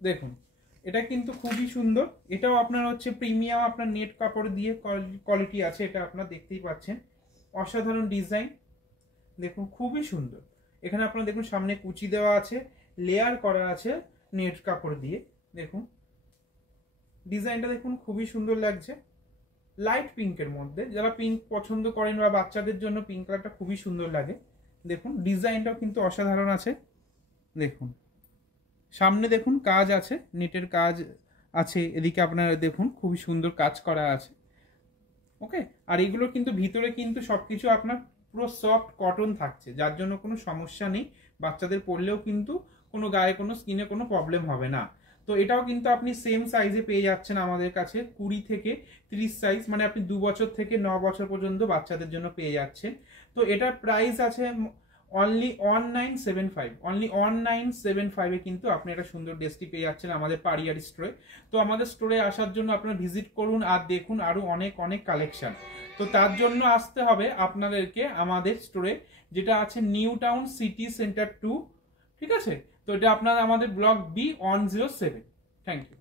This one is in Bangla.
দেখুন এটা কিন্তু খুবই সুন্দর, এটাও আপনার হচ্ছে প্রিমিয়াম আপনার নেট কাপড় দিয়ে কোয়ালিটি আছে, এটা আপনারা দেখতেই পাচ্ছেন, অসাধারণ ডিজাইন, দেখুন খুবই সুন্দর। এখানে আপনারা দেখুন সামনে কুচি দেওয়া আছে, লেয়ার করা আছে নেট কাপড় দিয়ে, দেখুন ডিজাইনটা দেখুন খুবই সুন্দর লাগছে, লাইট পিঙ্কের মধ্যে, যারা পিঙ্ক পছন্দ করেন বা বাচ্চাদের জন্য পিঙ্ক কালারটা খুবই সুন্দর লাগে। দেখুন ডিজাইনটাও কিন্তু অসাধারণ আছে, দেখুন সামনে দেখুন কাজ আছে, নেটের কাজ আছে, এদিকে আপনারা দেখুন খুবই সুন্দর কাজ করা আছে। ওকে, আর এগুলো কিন্তু ভিতরে কিন্তু সবকিছু আপনার পুরো সফট কটন থাকছে, যার জন্য কোনো সমস্যা নেই, বাচ্চাদের পরলেও কিন্তু কোনো গায়ে কোনো স্কিনে কোনো প্রবলেম হবে না। তো এটাও কিন্তু আপনি সেম সাইজে পেয়ে যাচ্ছেন আমাদের কাছে, 20 থেকে 30 সাইজ, মানে আপনি 2 বছর থেকে 9 বছর পর্যন্ত বাচ্চাদের জন্য পেয়ে যাচ্ছেন। তো এটার প্রাইস আছে অনলি 1975, অনলি 1975 এ কিন্তু আপনি একটা সুন্দর ড্রেসটি পেয়ে যাচ্ছেন আমাদের পারিয়ার স্টোরে। তো আমাদের স্টোরে আসার জন্য আপনারা ভিজিট করুন আর দেখুন আরো অনেক অনেক কালেকশন। তো তার জন্য আসতে হবে আপনাদেরকে আমাদের স্টোরে, যেটা আছে নিউ টাউন সিটি সেন্টার 2, ঠিক আছে? তো এটা আপনার আমাদের ব্লক B 107। Thank you.